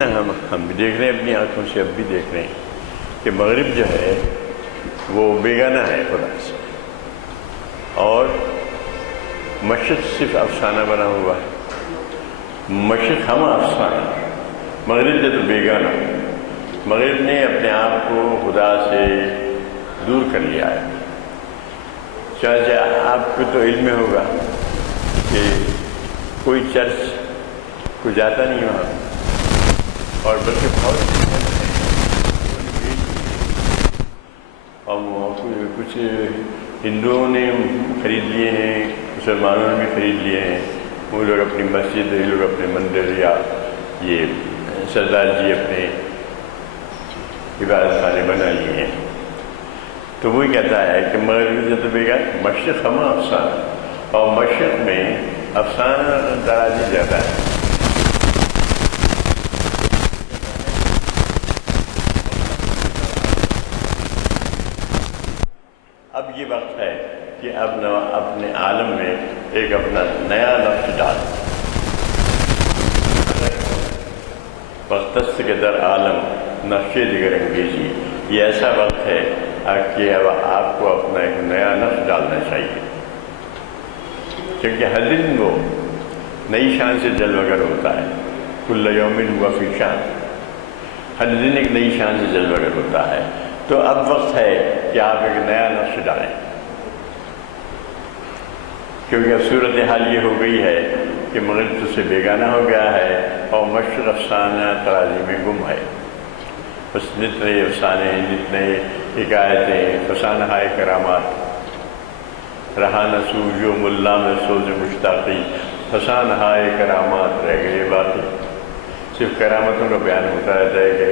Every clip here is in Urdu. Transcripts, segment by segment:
ہم بھی دیکھ رہے ہیں، اپنی آنکھوں سے اب بھی دیکھ رہے ہیں کہ مغرب جو ہے وہ بیگانہ ہے خدا سے، اور مشرق صرف افسانہ بنا ہوا ہے۔ مشرق ہم افسانہ، مغرب جو تو بیگانہ، مغرب نے اپنے آپ کو خدا سے دور کر لیا ہے۔ چاہے آپ کو تو علم میں ہوگا کہ کوئی چرچ کو جاتا نہیں وہاں، اور بلکہ بہت کچھ ہندوؤں نے خرید لیے ہیں، مسلمانوں نے بھی خرید لیے ہیں، وہ لوگ اپنی مسجد، یہ لوگ اپنے مندر، یا یہ سردار جی اپنے عبادت خانے بنا لیے ہیں۔ تو وہی کہتا ہے کہ مغرب جب بیگا مشرق ہم افسانہ، اور مشرق میں افسانہ درازی زیادہ ہے۔ اب یہ وقت ہے کہ اب اپنے عالم میں ایک اپنا نیا نقش ڈال، وقت کے در عالم نقش دیگر انگیزی۔ یہ ایسا وقت ہے کہ اب آپ کو اپنا ایک نیا نقش ڈالنا چاہیے، کیونکہ ہر دن وہ نئی شان سے جلوگر ہوتا ہے۔ کل یوم ہوا فی شان، ہر دن ایک نئی شان سے جلوگر ہوتا ہے۔ تو اب وقت ہے کہ آپ ایک نیا نقش ڈالیں، کیونکہ اب صورتحال یہ ہو گئی ہے کہ مغرب تو سے بیگانہ ہو گیا ہے، اور مشرق افسانہ ترازی میں گم ہے۔ بس نت نئے افسانے، نت نئے حکایتیں، فسانہ ہائے کرامات، رہا نہ سوجو ملا میں سوز مشتاقی، فسانہ ہائے کرامات رہ گئے باقی۔ صرف کرامتوں کا بیان ہوتا رہتا ہے کہ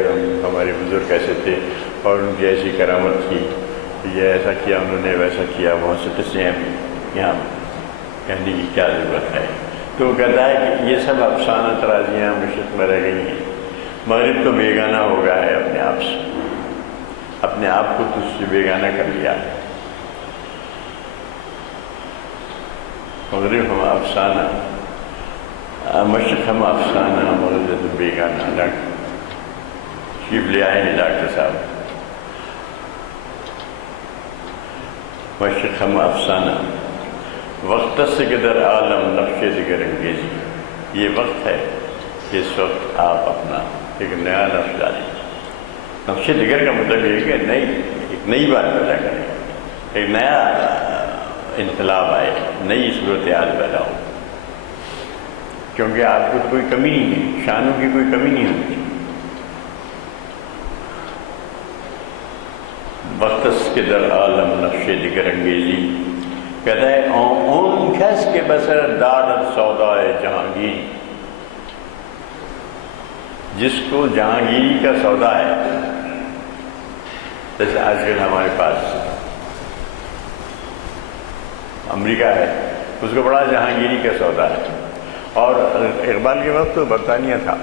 ہمارے بزرگ کیسے تھے اور ان کی ایسی کرامت تھی، یہ ایسا کیا انہوں نے، ویسا کیا، بہت سے قصے ہیں، یہاں کہنے کی کیا ضرورت ہے۔ تو وہ کہتا ہے کہ یہ سب افسانہ ترازیاں مشرق میں رہ گئی ہیں، مغرب تو بیگانہ ہو گیا ہے اپنے آپ سے، اپنے آپ کو تو اس سے بیگانہ کر لیا ہے۔ مغرب ہم افسانہ، مشرق ہم افسانہ، مغرب تو بیگانہ۔ شیپ لے آئے ہیں ڈاکٹر صاحب۔ مشرق ہم افسانہ، وقت سے در عالم نقش دیگر انگیزی۔ یہ وقت ہے کہ اس وقت آپ اپنا ایک نیا نقش ڈالیں۔ نقش دیگر کا مطلب یہ ہے کہ ایک نئی بات پیدا کریں، ایک نیا انقلاب آئے، نئی صورتحال پیدا ہو، کیونکہ آپ کو تو کوئی کمی نہیں ہے، شانوں کی کوئی کمی نہیں ہوتی۔ وقت کے در عالم نقش دیگر انگیزی، کہتا ہے اون کھس کے بسر دارت سودائے جہانگیر، جس کو جہانگیری کا سودا ہے۔ جیسے آج کل ہمارے پاس امریکہ ہے، اس کو بڑا جہانگیری کا سودا ہے، اور اقبال کے وقت تو برطانیہ تھا۔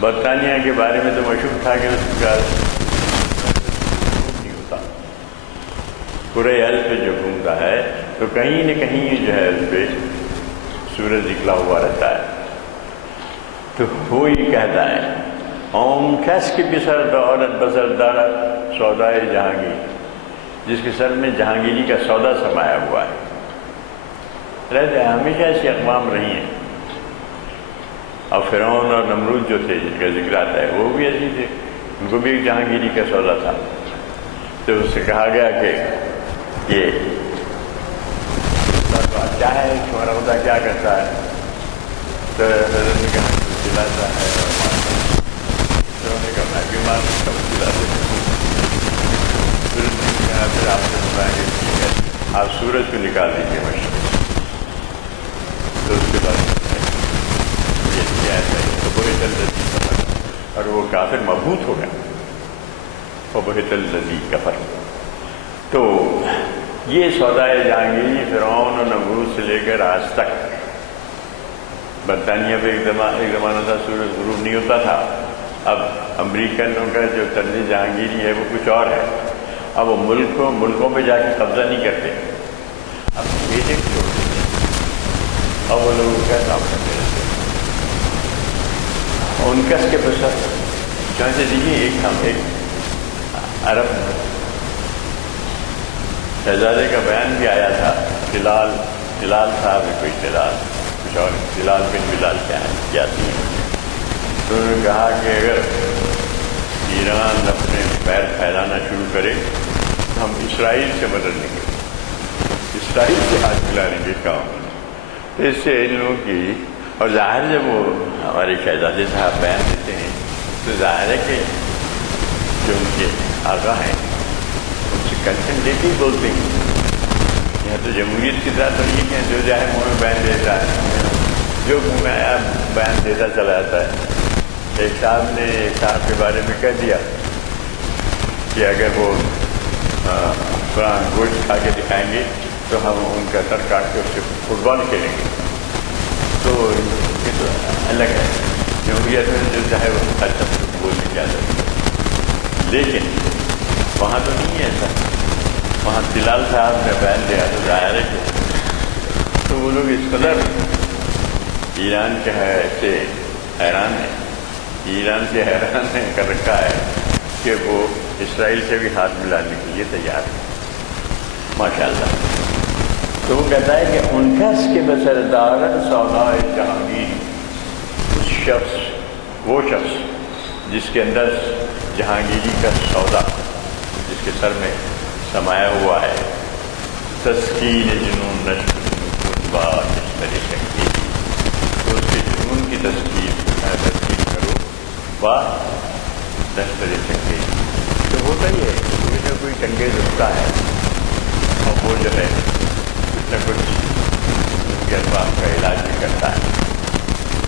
برطانیہ کے بارے میں تو مشہور تھا کہ اس کا نہیں ہوتا، پورے ارض پہ جو گھومتا ہے تو کہیں نہ کہیں جو ہے اس پہ سورج نکلا ہوا رہتا ہے۔ تو وہ یہ کہتا ہے اوم کیس کی بسر دولت بسر دارت سودائے جہانگیر، جس کے سر میں جہانگیری کا سودا سمایا ہوا ہے۔ رہتے ہمیشہ ایسی اقوام رہی ہیں، اور فرعون اور نمرود جو تھے جن کا ذکر آتا ہے وہ بھی ایسی تھے، ان کو بھی ایک جہانگیری کا سودا تھا۔ تو اس سے کہا گیا کہ یہ کیا ہے، تمہارا خدا کیا کرتا ہے؟ تو حضرت نے کہا دلاتا ہے اور مارتا ہے۔ تو انہوں نے کہا میں بھی مار سکتا ہوں، دلاتے ہوں۔ پھر انہوں نے کہا پھر آپ سے بتائیں گے ٹھیک ہے آپ سورج کو نکال دیجیے مشرق سے۔ تو اس کے بعد یہ کیا ہے تو بہت الذی کفر، اور وہ کافر مبہوت ہو گیا، وہ بہت الذی کفر۔ تو یہ سودائے جہانگیری فرعون اور نمرود سے لے کر آج تک، برطانیہ پہ ایک زمانہ تھا سورج غروب نہیں ہوتا تھا، اب امریکنوں کا جو طرز جہانگیری ہے وہ کچھ اور ہے۔ اب وہ ملکوں پہ جا کے قبضہ نہیں کرتے، اب ایجنٹ چھوڑ دیتے، اب وہ لوگ کا کام کرتے رہتے ہیں۔ انکس کے بسر چانچے دیکھیے ایک عرب شہزادے کا بیان بھی آیا تھا، بلال صاحب ہے کوئی کچھ اور بلال بن بلال کیا تھی، تو انہوں نے کہا کہ اگر ایران اپنے پیر پھیلانا شروع کرے تو ہم اسرائیل سے مدد لیں گے، اسرائیل سے ہاتھ ملانے کے کام، تو اس سے ان لوگوں کی، اور ظاہر جب وہ ہمارے شہزادے صاحب بیان دیتے ہیں تو ظاہر ہے کہ جو ان کے آقا ہیں ان سے کنسنٹ لے کے ہی بولتے ہیں۔ یہاں تو جمہوریت کی طرح تو نہیں ہے جو چاہے منہ میں بیان دیتا ہے، جو منہ میں آیا بیان دیتا چلا جاتا ہے۔ ایک صاحب نے ایک صاحب کے بارے میں کہہ دیا کہ اگر وہ فلاں گوشت کھا کے دکھائیں گے تو ہم ان کا سر کاٹ کے اس سے فٹ بال کھیلیں گے، تو یہ تو الگ ہے، جمہوریت میں جو چاہے وہ ہر شخص کو بولنے کی اجازت ہے، لیکن وہاں تو نہیں ہے ایسا۔ وہاں بلال صاحب نے بیان دیا تو ظاہر ہے کہ تو وہ لوگ اس قدر ایران کے سے حیران ہیں، ایران سے حیران ہے کر رکھا ہے کہ وہ اسرائیل سے بھی ہاتھ ملانے کے لیے تیار ہے، ماشاء اللہ۔ تو وہ کہتا ہے کہ انکس کے بسر دارن سودائے جہانگیر، وہ شخص جس کے اندر جہانگیری کا سودا جس کے سر میں سمایا ہوا ہے، تسکین جنون نشب با نشتر شکی، تو اس کے جنون کی تسکین کرو با نشتر شکی۔ تو ہوتا ہی ہے کوئی نہ کوئی ٹنگے رکھتا ہے اور وہ جو ہے کچھ نہ کچھ ان کے اسباب کا علاج بھی کرتا ہے۔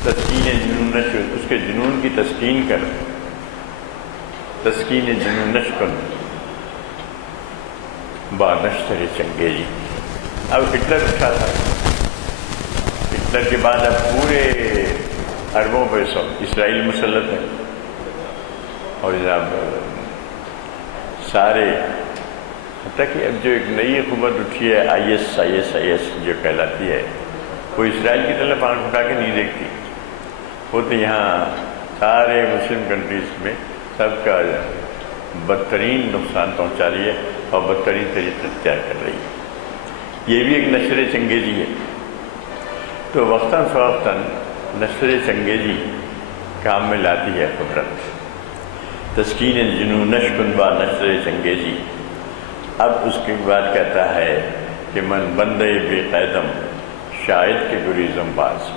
تسکین جنون نشب، اس کے جنون کی تسکین کر، تسکین جنون نشب با نشتر چنگیزی۔ اب ہٹلر اٹھا تھا، ہٹلر کے بعد اب پورے عربوں پہ اسرائیل مسلط ہے، اور جناب سارے، حتیٰ کہ اب جو ایک نئی حکومت اٹھی ہے آئی ایس جو کہلاتی ہے، وہ اسرائیل کی طرف آنکھ اٹھا کے نہیں دیکھتی، وہ تو یہاں سارے مسلم کنٹریز میں سب کا بدترین نقصان پہنچا رہی ہے اور بدترین طریقے اختیار کر رہی ہے۔ یہ بھی ایک نشر چنگیزی ہے۔ تو وقتاً فوقتاً نشر چنگیزی کام میں لاتی ہے قدرت۔ تسکین جنون نشکن با نشر چنگیزی۔ اب اس کے بعد کہتا ہے کہ من بندے بے قیدم شاید کے گریزم باز،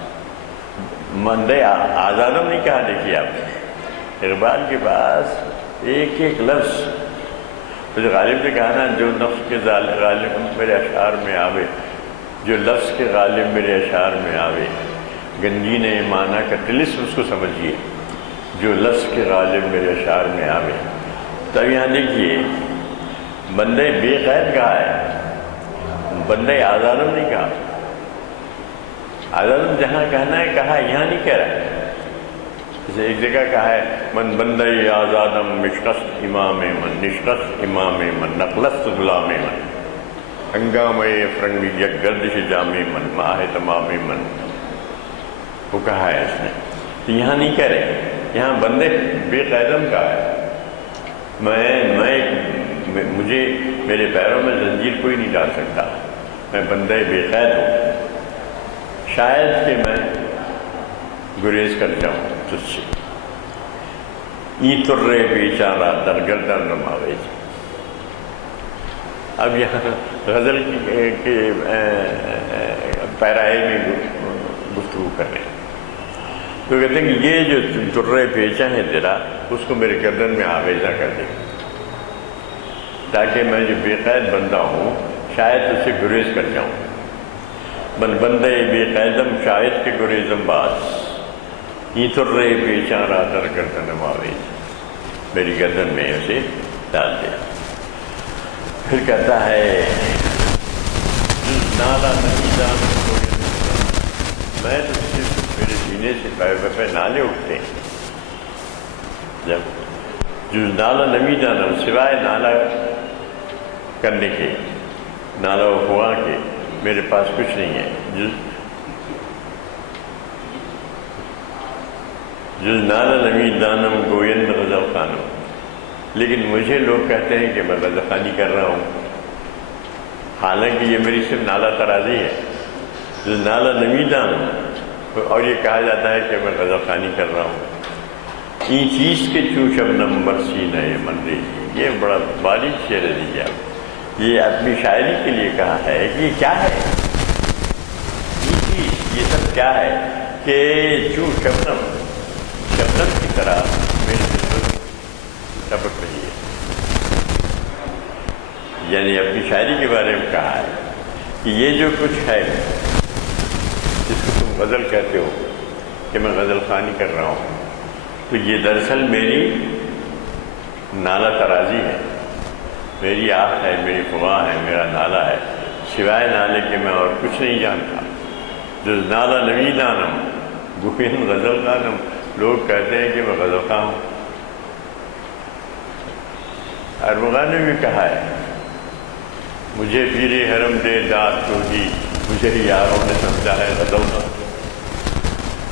بندے آزادم نہیں کہا، دیکھیے آپ اقبال کے پاس ایک ایک لفظ، جو غالب نے کہا نا، جو نفس کے غالب میرے اشعار میں آوے، جو لفظ کے غالب میرے اشعار میں آوے، گنجین معنی کا طلسم اس کو سمجھیے، جو لفظ کے غالب میرے اشعار میں آوے۔ تب یہاں دیکھیے بندے بے قید کہا ہے، بندے آزادم نہیں کہا۔ آزادم جہاں کہنا ہے کہا، یہاں نہیں کہہ رہا ہے۔ جیسے ایک جگہ کہا ہے من بندے آزادم مشقست امام من، نشقست امام من، نقلست غلام من، ہنگام فرنگ یک گردش جام من، ماہ تمام من، وہ کہا ہے اس نے۔ تو یہاں نہیں کہہ رہے، یہاں بندے بے قیدم کہا ہے۔ مجھے میرے پیروں میں زنجیر کوئی نہیں ڈال سکتا، میں بندے بے قید ہوں، شاید کہ میں گریز کر جاؤں تجھ سے۔ ای ترے بیچارہ در گردن نماویز۔ اب یہاں غزل کے پیرائے میں گفتگو کر رہے ہیں، تو کہتے ہیں کہ یہ جو ترے بیچا ہے تیرا، اس کو میرے گردن میں آویزہ کر دے، تاکہ میں جو بے قید بندہ ہوں شاید اس سے گریز کر جاؤں۔ من بندے بے قیدم شاید کے گریزم باز، ای ترے بیچارہ در گردن نماویز، میری گردن میں اسے ڈال دے۔ پھر کہتا ہے نالا نہیں جان، میں تو صرف میرے سینے سے پہ نالے اٹھتے ہیں، جب جو نالا نمی جانا سوائے نالا کرنے کے، نالا ہوا کے میرے پاس کچھ نہیں ہے۔ جز نال نمی دانم گویند غزل خانم. لیکن مجھے لوگ کہتے ہیں کہ میں غزل خوانی کر رہا ہوں، حالانکہ یہ میری صرف نالہ ترازی ہے. جز نالہ نمی دانم، اور یہ کہا جاتا ہے کہ میں غزل خوانی کر رہا ہوں. این چیز کے چو شبنم برسی نئے منریزی. یہ بڑا باریک شعر ہے. یہ اپنی شاعری کے لیے کہا ہے کہ یہ کیا ہے، یہ سب کیا ہے کہ جو شبنم کی طرح میرے دل پر ٹپک رہی ہے. یعنی اپنی شاعری کے بارے میں کہا ہے کہ یہ جو کچھ ہے جس کو تم غزل کہتے ہو کہ میں غزل خوانی کر رہا ہوں، تو یہ دراصل میری نالہ ترازی ہے، میری آنکھ ہے، میری خواہ ہے، میرا نالہ ہے. سوائے نالے کے میں اور کچھ نہیں جانتا. جز نالہ نمی دانم گویند غزل خانم. لوگ کہتے ہیں کہ میں غزل خواں ہوں. ارمغان نے بھی کہا ہے مجھے پیر حرم دے داد تو دی، مجھے یاروں نے سمجھا ہے غزل خواں.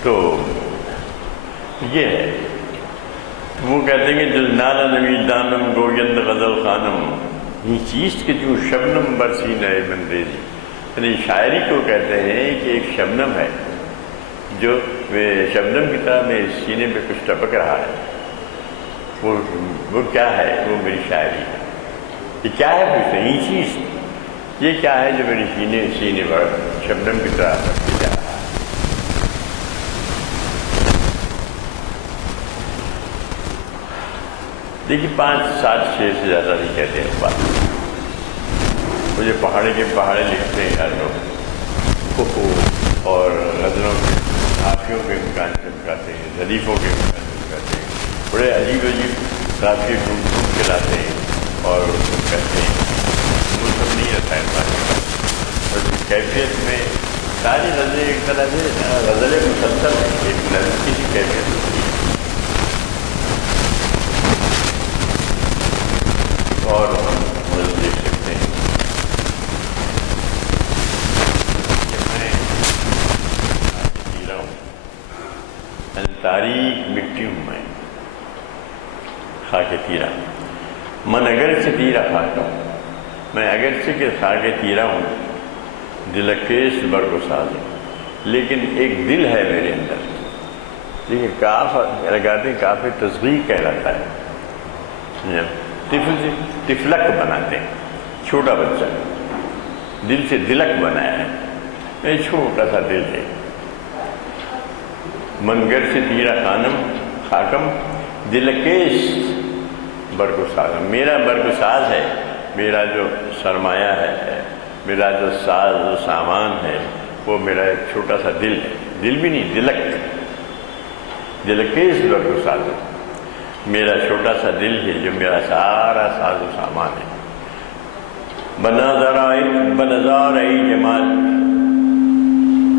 تو یہ ہے. وہ کہتے ہیں کہ جز نالہ نمی دانم گویند غزل خانم. یہ چیز کے جو شبنم برسی نئے منریزی. یعنی شاعری کو کہتے ہیں کہ ایک شبنم ہے جو شبنم کی طرح میرے سینے پہ کچھ ٹپک رہا ہے. وہ کیا ہے؟ وہ میری شاعری ہے. یہ کیا ہے پوچھتے ہیں؟ یہ چیز یہ کیا ہے جو میری سینے پر شبنم کی طرح ٹپک جا رہا ہے. دیکھیے 5-7 شعر سے زیادہ نہیں کہتے ہیں. بات مجھے پہاڑے لکھتے ہیں یار لوگ، اور غزلوں کے قافیوں کے امکان سے لکھاتے ہیں، ردیفوں کے امکان سے لکھاتے ہیں. بڑے عجیب قافیے ڈھونڈ کے لاتے ہیں اور کہتے ہیں. وہ سب نہیں رہتا ہے. اور اس کیفیت میں ساری غزلیں ایک طرح سے غزلیں مسلسل ہیں، ایک لڑکی کی کیفیت ہوتی ہے. اور ہم دیکھ سکتے ہیں کہ میں تیرہ ہوں، تاریخ مٹی ہوں. خاک تیرہ من اگرچہ تیرہ خاک ہوں، میں اگرچہ کہ خاک تیرہ ہوں، دلکیش برگ و ساز ہوں، لیکن ایک دل ہے میرے اندر. دیکھیے کاف لگاتے ہیں، کاف تصغیر کہلاتا ہے. تفلک بناتے ہیں، چھوٹا بچہ دل سے دلک بنایا ہے. میں چھوٹا سا دل ہے. منگر سے تیرا خاکم دلکیش برگ و ساز. میرا برگ و ساز ہے، میرا جو سرمایہ ہے، میرا جو ساز و سامان ہے، وہ میرا ایک چھوٹا سا دل ہے. دل بھی نہیں، دلکیش برگ و ساز. میرا چھوٹا سا دل ہے جو میرا سارا ساز و سامان ہے. بنظار جمال،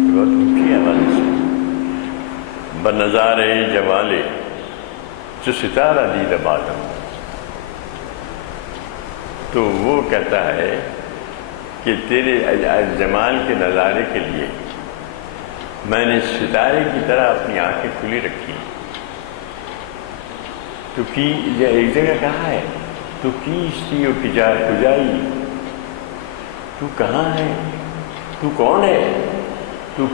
بہت اونچی آواز سے، بنظار جمال جو ستارہ دید بادم. تو وہ کہتا ہے کہ تیرے جمال کے نظارے کے لیے میں نے ستارے کی طرح اپنی آنکھیں کھلی رکھی. تو کی یہ ایک جگہ کہا ہے، تو کیستی و کجائی، تو کہاں ہے، تو کون ہے، تو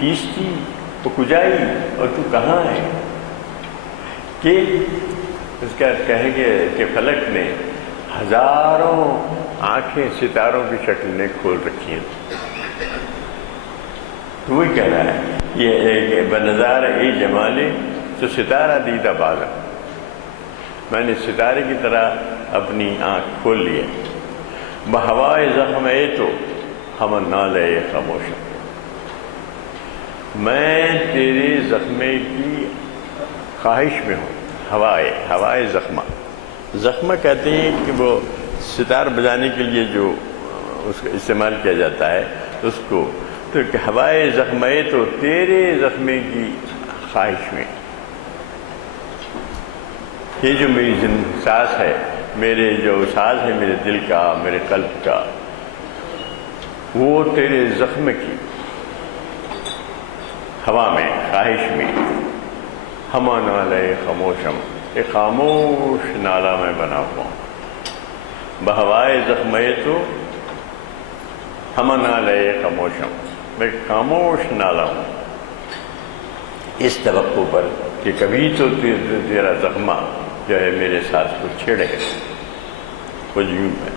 کیستی و کجائی، اور تو کہاں ہے. کہ اس کا کہے کہ فلک نے ہزاروں آنکھیں ستاروں کی شکل میں کھول رکھی ہیں. تو وہی کہہ رہا ہے یہ بنظار جمال تو ستارہ دیدہ بادم. میں نے ستارے کی طرح اپنی آنکھ کھول لی ہے. بہوائے زخم تو ہم نالے خاموش. میں تیرے زخمے کی خواہش میں ہوں. ہوائے زخمہ کہتے ہیں کہ وہ ستار بجانے کے لیے جو اس کا استعمال کیا جاتا ہے اس کو. تو ہوائے زخمے تو تیرے زخمے کی خواہش میں. یہ جو میری سانس ہے، میرے جو ساز ہے میرے دل کا، میرے قلب کا، وہ تیرے زخم کی ہوا میں، خواہش میں. ہما نالے خاموشم، ایک خاموش نالا میں بنا ہوا ہوں، بہوائے زخمے تو ہما نالے خاموشم، میں خاموش نالا ہوں، اس توقع پر کہ کبھی تو تیرا زخمہ جو ہے میرے ساتھ کو چھڑے گا۔ وہ یوں ہے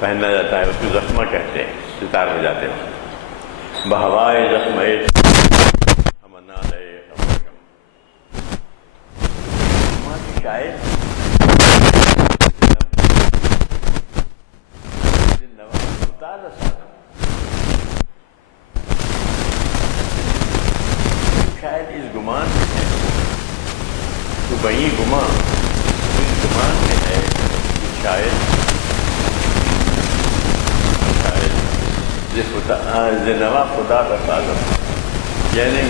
پہنا جاتا ہے، اس کو زخمہ کہتے ہیں، ستار ہو جاتے ہیں۔ بہوائے زخمے ہما نالے خاموشم، شاید شاید اس گمان میں ہے، تو وہی گمان اس گمان میں ہے کہ شاید نوا خدا کا سازم، یعنی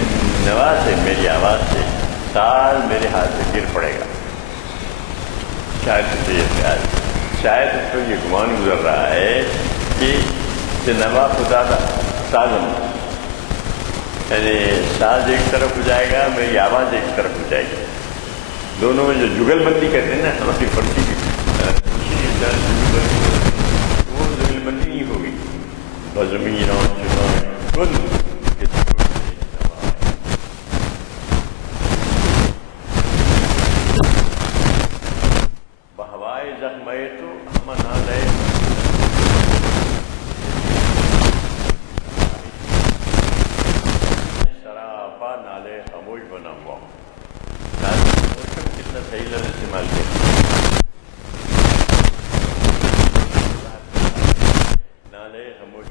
نوا سے میری آواز سے تال میرے ہاتھ سے گر پڑے گا۔ شاید اسے یہ خیال، شاید اس کو یہ گمان گزر رہا ہے کہ نوا خدا کا سازم، یعنی ساز ایک طرف ہو جائے گا، میری آواز ایک طرف ہو جائے گی، دونوں میں جو جگل بندی کرتے ہیں نا ہماری پرچی کی، وہ جگل بندی نہیں ہوگی۔ بہوائے زخمے تو ہم نالے سراپا نالے خاموش بنا ہوا ہوں۔ کتنا صحیح لفظ استعمال کیا، نالے خاموش،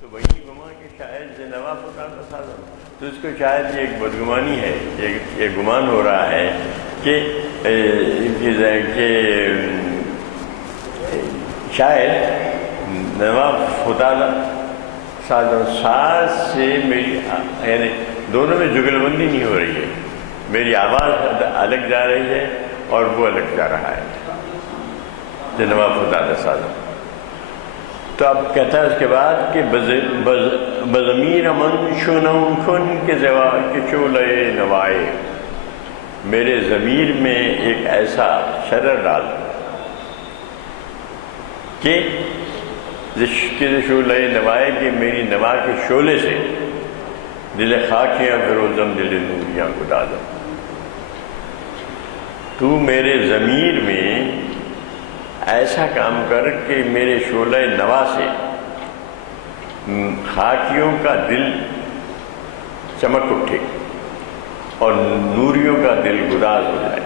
تو وہی گما کہ شاید نوا خدا کا سازم، تو اس کو شاید یہ ایک بدگمانی ہے، ایک گمان ہو رہا ہے کہ شاید نوا خدا سازم، ساز سے میری یعنی دونوں میں جگل بندی نہیں ہو رہی ہے، میری آواز الگ جا رہی ہے اور وہ الگ جا رہا ہے، نوا خدا کا سازم۔ تو اب کہتا ہے اس کے بعد کہ بضمیر من شنون کن کے شعلۂ نوائے، میرے ضمیر میں ایک ایسا شرر ڈال کہ شعلۂ نوائے، کہ میری نوا کے شعلے سے دل خاکیاں فروزم دل نوریاں گدازم، تو میرے ضمیر میں ایسا کام کر کہ میرے شعلہ نوا سے خاکیوں کا دل چمک اٹھے اور نوریوں کا دل گداز ہو جائے۔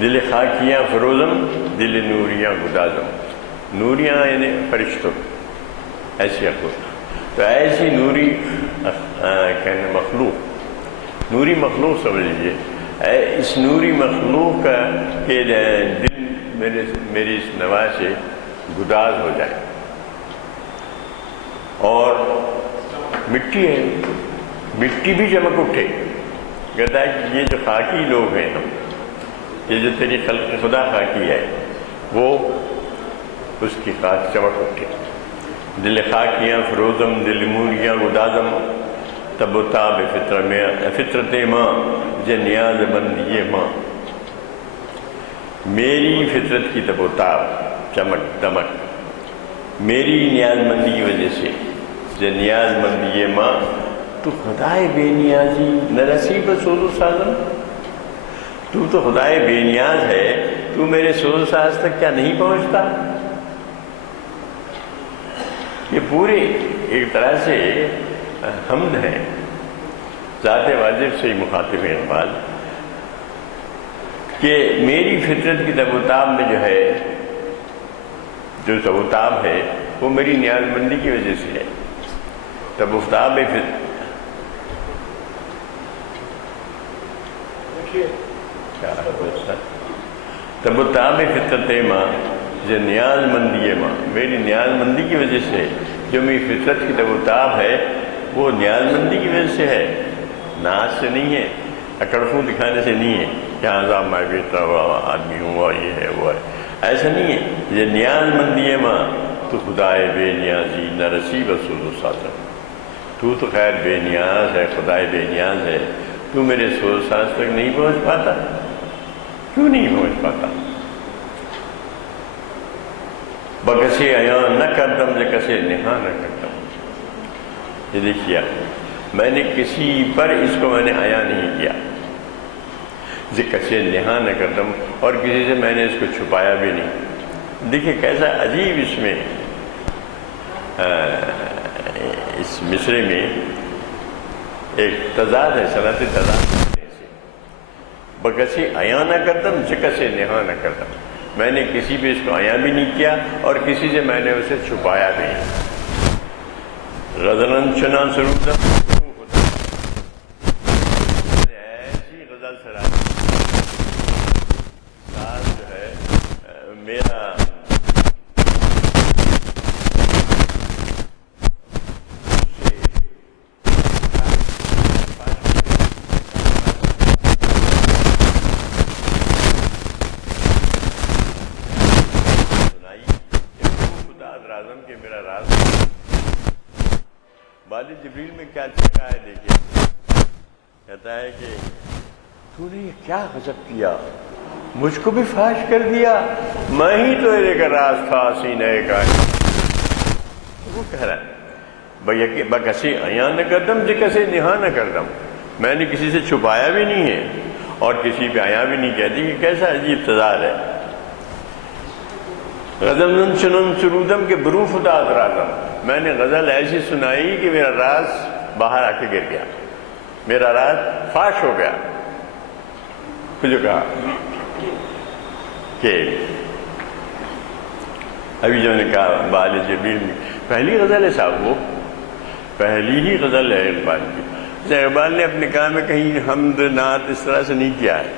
دل خاکیاں فروزم دل نوریاں گدازم، نوریاں یعنی فرشتوں ایسی اخلاق، تو ایسی نوری کہنے مخلوق، نوری مخلوق سمجھ لیجیے، اس نوری مخلوق کا کہ دل میری اس نوا سے گداز ہو جائے، اور مٹی ہے، مٹی بھی چمک اٹھے۔ کہتا ہے کہ یہ جو خاکی لوگ ہیں ہم، یہ جو تیری خلق خدا خاکی ہے، وہ اس کی خاک چمک اٹھے۔ دل خاکیاں فروزم دل موریاں گدازم، تب و تاب فطرت ماں جے نیاز مندی ماں، میری فطرت کی تب و تاب چمک دمک میری نیاز مندی کی وجہ سے، جے نیاز مندی ماں، تو خدائے بے نیازی نرسی بسوز و سازم، تو خدائے بے نیاز ہے، تو میرے سوز و ساز تک کیا نہیں پہنچتا؟ یہ پورے ایک طرح سے حمد ہے، ذات واجب سے ہی مخاطب ہے اقبال، کہ میری فطرت کی تب و تاب میں جو ہے، جو تب و تاب ہے وہ میری نیاز مندی کی وجہ سے ہے۔ تب و تاب تب و تاب فطرت ماں جو نیاز مندی ماں، میری نیاز مندی کی وجہ سے، جو میری فطرت کی تب و تاب ہے وہ نیاز مندی کی وجہ سے ہے، ناز سے نہیں ہے، اکڑفوں دکھانے سے نہیں ہے کہ ہاں میں بیٹا ہوا آدمی ہوا، یہ ہے وہ ہے، ایسا نہیں ہے۔ یہ نیاز مندی ماں تو خدائے بے نیازی نہ رسی بسوز و سازم، تو خیر بے نیاز ہے، خدائے بے نیاز ہے، تو میرے سوز ساز تک نہیں پہنچ پاتا؟ کیوں نہیں پہنچ پاتا؟ بکسی عیان نہ کردم ز کسی نہا نہ کردم. یہ دیکھیے میں نے کسی پر اس کو میں نے عیاں نہیں کیا، ز کسی نہا نہ کردم، اور کسی سے میں نے اس کو چھپایا بھی نہیں. دیکھیے کیسا عجیب اس میں اس مصرے میں ایک تضاد ہے، صنعتی تضاد. بکسی عیاں نہ کردم ز کسی نہا نہ کردم، میں نے کسی بھی اس کو عیاں بھی نہیں کیا اور کسی سے میں نے اسے چھپایا بھی نہیں. غزلن چنا سرودم، ایسی غزل سرا ساز جو ہے میرا والد جبریل میں کیا کہا ہے؟ دیکھیے کہتا ہے کہ تو نے یہ کیا غضب کیا، مجھ کو بھی فاش کر دیا، میں ہی تو ایک راز تھا سینے کا. وہ کہہ رہا ہے بکسی عیاں نہ کردم ز کسی نہا نہ کردم، میں نے کسی سے چھپایا بھی نہیں ہے اور کسی پہ عیاں بھی نہیں کہتی. کہ کیسا عجیب تضاد ہے. غزل چنن سرودم کے بروف فتاد رازم، میں نے غزل ایسی سنائی کہ میرا راز باہر آ کے گر گیا، میرا راز فاش ہو گیا. جو کہا کہ ابھی جو نے کہا والد جبریل میں پہلی غزل ہے صاحب، وہ پہلی ہی غزل ہے اقبال کی. اقبال نے اپنے کام میں کہیں حمد نعت اس طرح سے نہیں کیا ہے،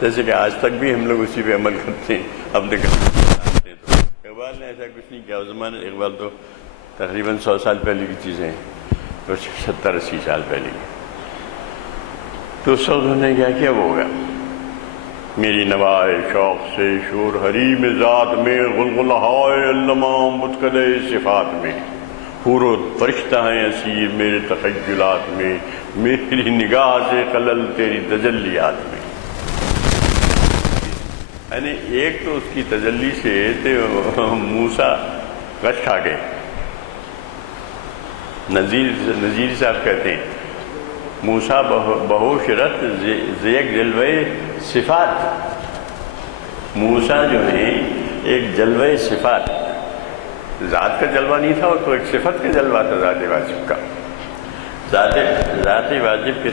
جیسے کہ آج تک بھی ہم لوگ اسی پہ عمل کرتے ہیں. اپنے اقبال نے ایسا کچھ نہیں کیا. اس زمانے اقبال تو تقریباً 100 سال پہلے کی چیزیں ہیں، کچھ 70-80 سال پہلے کی. تو اس وقت انہوں نے کیا کیا وہ ہوگا، میری نوائے شوق سے شور حریم ذات میں، غلغلہائے علماء متقلے صفات میں، حور و فرشتہ ہیں اسیر میرے تخیلات میں، میری نگاہ سے خلل تیری تجلیات میں. یعنی ایک تو اس کی تجلی سے موسیٰ غش کھا گئے. نذیر صاحب کہتے ہیں موسیٰ بہوش رت زیک جلوہ صفات. موسیٰ جو ہیں ایک جلوہ صفات، ذات کا جلوہ نہیں تھا، وہ تو ایک صفت کا جلوہ تھا، ذات واجب کا. ذات واجب کے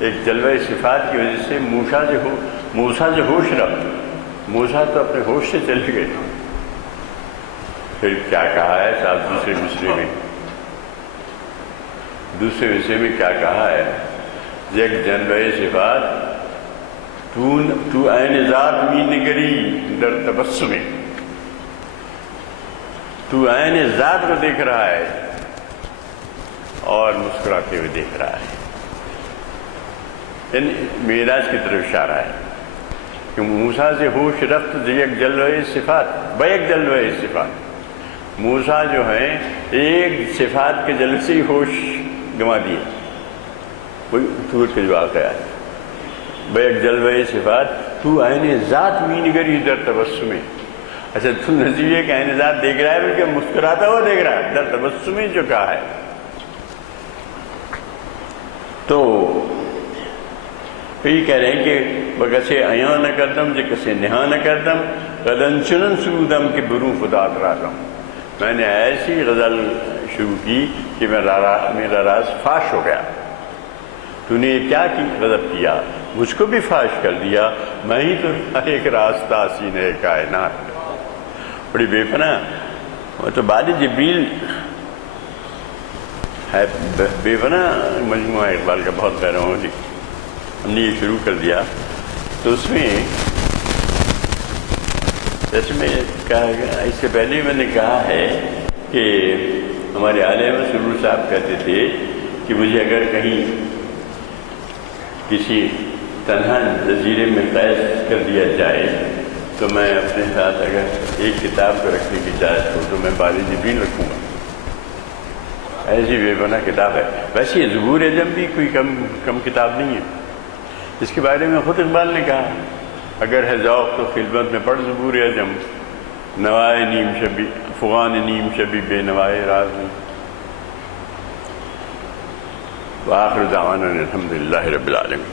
ایک جلوہ صفات کی وجہ سے موسیٰ جو ہوش رفت، موسیٰ تو اپنے ہوش سے چلے گئے. پھر کیا کہا ہے صاحب دوسرے حصے میں کیا کہا ہے؟ یک جلوہ صفات تو عین ذات می نگری در تبسم، تو عین ذات کو دیکھ رہا ہے اور مسکراتے ہوئے دیکھ رہا ہے. یعنی معراج کی طرف اشارہ ہے کہ موسیٰ سے ہوش رفت یک جلوہ صفات بیک جلوہ صفات. موسیٰ جو ہیں ایک صفات کے جلوے سے ہی ہوش گما دیے. کوئی طور کا جو واقعہ ہے بیک جلوہ صفات تو عین ذات می نگری در تبسم. اچھا تو نظریے کہ عین ذات دیکھ رہا ہے بلکہ مسکراتا ہوا دیکھ رہا ہے، در تبسم جو کہا ہے. تو یہی کہہ رہے ہیں کہ بکسی عیاں نہ کردم ز کسی نہا نہ کردم، غزل چنن سرودم کے بروف فتاد رازم. میں نے ایسی غزل شروع کی کہ میرا راز فاش ہو گیا. تو نے یہ کیا کی غضب کیا، مجھ کو بھی فاش کر دیا، میں ہی تو ایک راستہ سینے کائنات. بڑی بے پناہ وہ تو والد جبریل ہے، بے پناہ مجموعہ اقبال کا بہت پیروں ہو. ہم نے یہ شروع کر دیا تو اس میں جیسے میں کہا گیا، اس سے پہلے میں نے کہا ہے کہ ہمارے عالم سرور صاحب کہتے تھے کہ مجھے اگر کہیں کسی تنہا جزیرے میں قید کر دیا جائے تو میں اپنے ساتھ اگر ایک کتاب کو رکھنے کی اجازت ہو تو میں والد جبریل رکھوں گا. ایسی بے پناہ کتاب ہے. ویسے یہ ظہور اعظم بھی کوئی کم کتاب نہیں ہے. اس کے بارے میں خود اقبال نے کہا اگر ہے ذوق تو خدمت میں پڑھ ظہور اعظم، نوائے نیم شبی فغان نیم شبی بے نوائے راز. وآخر دعوانا الحمد للہ رب العالمین.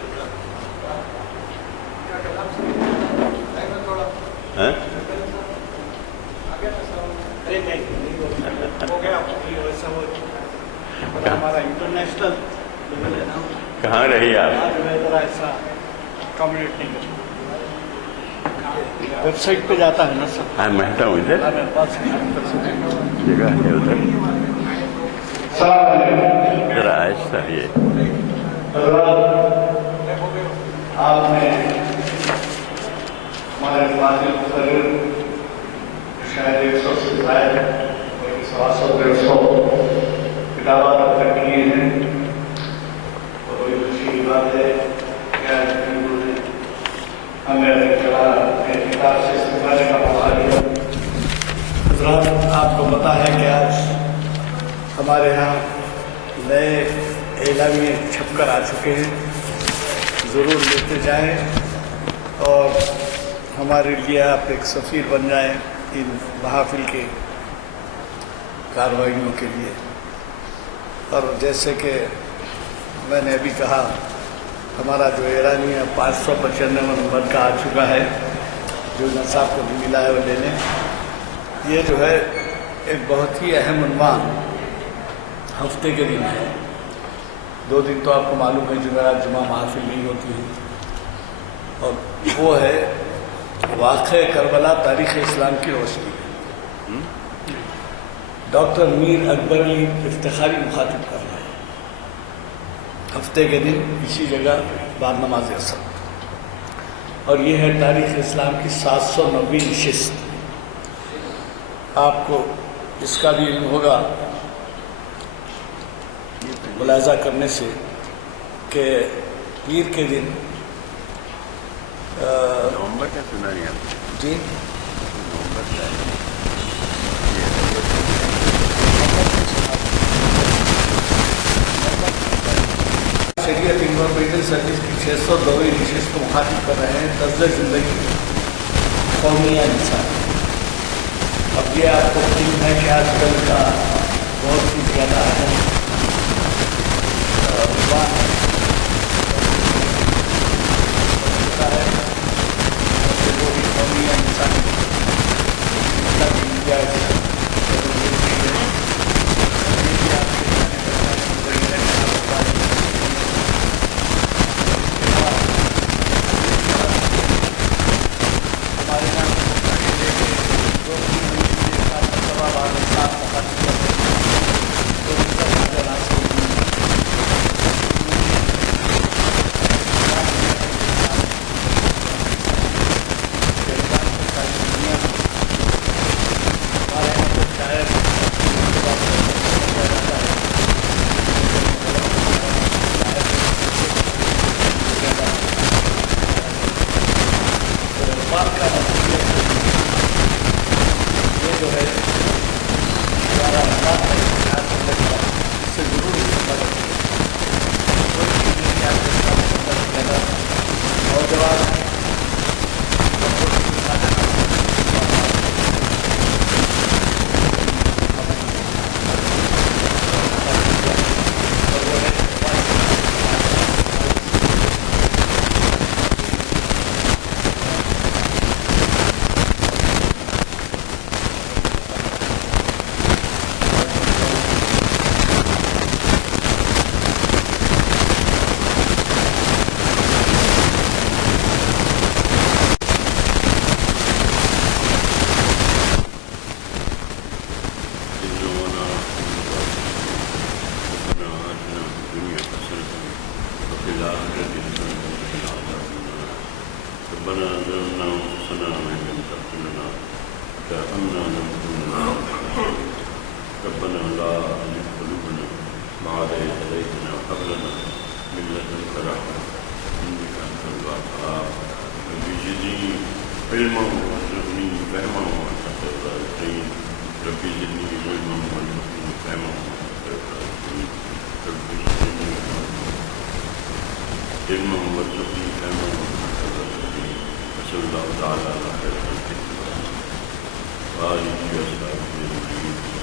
کہاں رہی آپ؟ ویب سائٹ پہ جاتا ہے نا سر. ہاں مہتا ہوں ادھر جگہ ہے ادھر. ذرا آہستہ یہ آپ نے ہمارے فاضل مقرر شاید 100 سے زائد اور 150 کتابات تک کیے ہیں اور بڑی خوشی کی بات ہے کہ آج ہمیں کتاب سے استفادے کا موقع دیا. حضرات آپ کو پتہ ہے کہ آج ہمارے یہاں نئے اعلامیے چھپ کر آ چکے ہیں. ضرور لیتے جائیں اور ہمارے لیے آپ ایک سفیر بن جائیں ان محافل کے کارروائیوں کے لیے. اور جیسے کہ میں نے ابھی کہا ہمارا جو اعلامیہ 595 نمبر کا آ چکا ہے جو نصاب کو بھی ملا ہے وہ لینے. یہ جو ہے ایک بہت ہی اہم عنوان ہفتے کے دن ہے. 2 دن تو آپ کو معلوم ہے جمعرات جمعہ محافل نہیں ہوتی ہے اور وہ ہے واقعہ کربلا تاریخ اسلام کی روشنی. ڈاکٹر میر اکبر علی افتخاری مخاطب کر رہے ہیں ہفتے کے دن اسی جگہ بعد نماز عصر. اور یہ ہے تاریخ اسلام کی 790 نشست. آپ کو اس کا بھی علم ہوگا ملاحظہ کرنے سے کہ پیر کے دن نومبر کا سنا نہیں آپ جی نومبر کا شریعت انفارمیشن سروس کی 602ویں نشست کو مخاطب کر رہے ہیں. طرز زندگی قومی یا انسانی. اب یہ آپ کو علم ہے کہ آج کل کا بہت ہی زیادہ اہم عنوان ہے وہ بھی قومی یا انسانی مطلب انڈیا علم وصفی صلی اللہ تعالیٰ علیہ وسلم